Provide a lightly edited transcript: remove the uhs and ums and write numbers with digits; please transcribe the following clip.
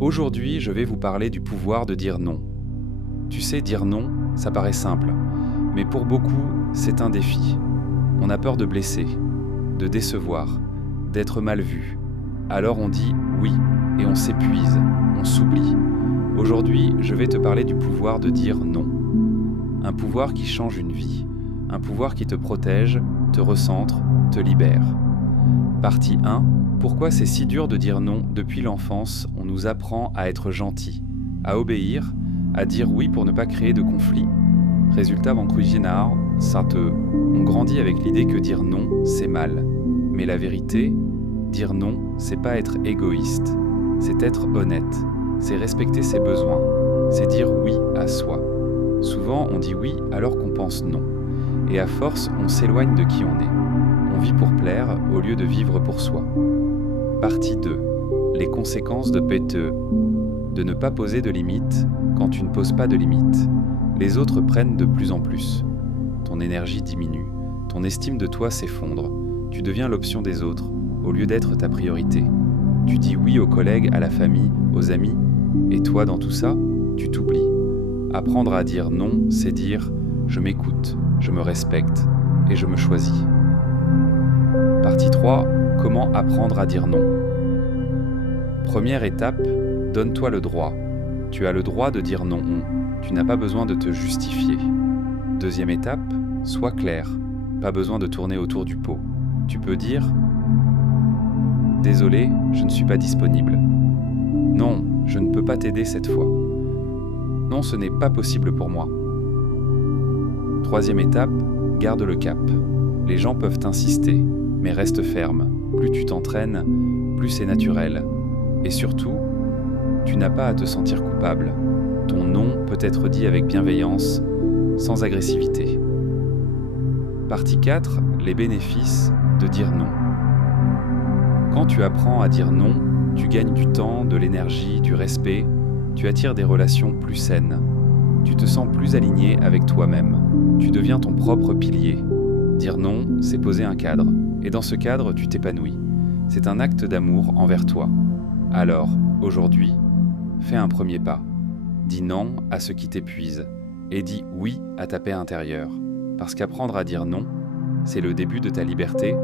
Aujourd'hui, je vais vous parler du pouvoir de dire non. Tu sais, dire non, ça paraît simple, mais pour beaucoup, c'est un défi. On a peur de blesser, de décevoir, d'être mal vu. Alors on dit oui, et on s'épuise, on s'oublie. Aujourd'hui, je vais te parler du pouvoir de dire non. Un pouvoir qui change une vie, un pouvoir qui te protège, te recentre, te libère. Partie 1. Pourquoi c'est si dur de dire non? Depuis l'enfance, on nous apprend à être gentil, à obéir, à dire oui pour ne pas créer de conflit. Résultat, on grandit avec l'idée que dire non, c'est mal. Mais la vérité, dire non, c'est pas être égoïste, c'est être honnête, c'est respecter ses besoins, c'est dire oui à soi. Souvent, on dit oui alors qu'on pense non. Et à force, on s'éloigne de qui on est. On vit pour plaire au lieu de vivre pour soi. Partie 2. Les conséquences de PTE. De ne pas poser de limites quand tu ne poses pas de limites. Les autres prennent de plus en plus. Ton énergie diminue, ton estime de toi s'effondre. Tu deviens l'option des autres au lieu d'être ta priorité. Tu dis oui aux collègues, à la famille, aux amis. Et toi, dans tout ça, tu t'oublies. Apprendre à dire non, c'est dire « je m'écoute, je me respecte et je me choisis ». Partie 3. Comment apprendre à dire non? Première étape, donne-toi le droit. Tu as le droit de dire non. Tu n'as pas besoin de te justifier. Deuxième étape, sois clair. Pas besoin de tourner autour du pot. Tu peux dire « Désolé, je ne suis pas disponible. Non, je ne peux pas t'aider cette fois. Non, ce n'est pas possible pour moi. » Troisième étape, garde le cap. Les gens peuvent insister, mais reste ferme. Plus tu t'entraînes, plus c'est naturel. Et surtout, tu n'as pas à te sentir coupable. Ton non peut être dit avec bienveillance, sans agressivité. Partie 4. Les bénéfices de dire non. Quand tu apprends à dire non, tu gagnes du temps, de l'énergie, du respect, tu attires des relations plus saines. Tu te sens plus aligné avec toi-même. Tu deviens ton propre pilier. Dire non, c'est poser un cadre. Et dans ce cadre, tu t'épanouis. C'est un acte d'amour envers toi. Alors, aujourd'hui, fais un premier pas. Dis non à ce qui t'épuise. Et dis oui à ta paix intérieure. Parce qu'apprendre à dire non, c'est le début de ta liberté